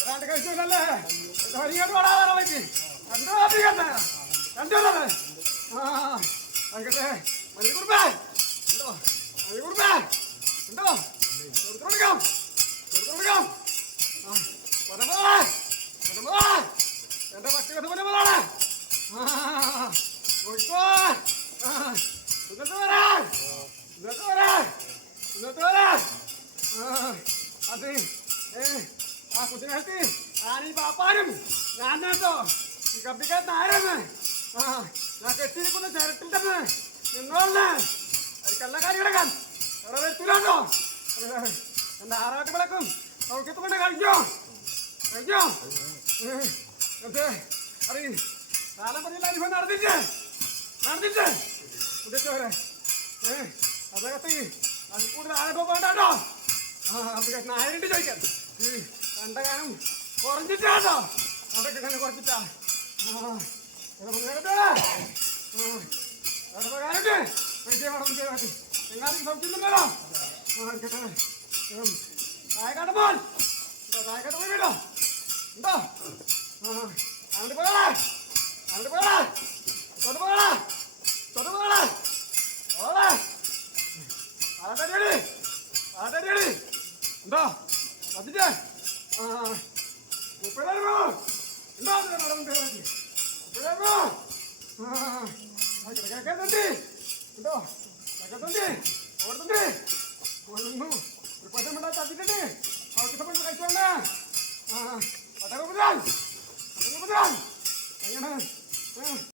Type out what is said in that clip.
ഒരാണ്ട് കഴിച്ചില്ലല്ലേ ഇങ്ങോട്ട് ഓടാതെ വയ്ക്ക് രണ്ടു കാപ്പിക്കട്ടെ രണ്ടുള്ളത് ആ ആയിക്കോട്ടെ മതി കുറുപ്പേ അത്. ഏ ആ കുട്ടികൾക്ക് ആനീ പാപ്പാനും ഞാൻ കേട്ടോ ഈ കപ്പിക്കകത്ത് ആരാണ് ആ ഞാൻ കെട്ടിയിരിക്കുന്ന ചരട്ടിൽ തന്നെ നിന്നോളെ അത് കള്ളക്കാരി കിടക്കാൻ. അവിടെ എന്റെ ആറാട്ട് വിളക്കും അവൾക്ക് കൊണ്ട് കഴിക്കോ കഴിക്കോ എന്നിട്ട് അറി കാലം പറഞ്ഞില്ല അനുഭവം നടന്നില്ലേ? നടത്തിച്ചേ ഉദ്ദേശിച്ചവരെ ഏ അതകത്ത് അതിൽ കൂടുതൽ ആരംഭം വേണ്ടോ ആ അത് നായരുണ്ട് ചോദിക്കാൻ ഈ കണ്ടകാനം കുറഞ്ഞിട്ടാട്ടോ കുറച്ചിട്ടാ അവിടെ ആയിക്കോട്ടെ. ഉം. താഴെക്കാട്ട് പോൻ. ഉണ്ടോ? താഴെക്കാട്ട് പോയി വീടോ? ഉണ്ടോ? അങ്ങോട്ട് പോകാളെ. അങ്ങോട്ട് പോകാളെ. வந்துட்டேன் பிள்ளைமா இன்னாவது நடந்து பேராச்சு பிள்ளைமா கிடக்க தம்பி உண்டோ கிடக்க தம்பி ஒரு தம்பி ஒன்று ஒரு பத்து மணி நேரம் தப்பிட்டு அவர் கிட்ட பண்ணி கழிச்சுவாங்க பட்டகபுதான் பட்டகபுதான் ஐயனா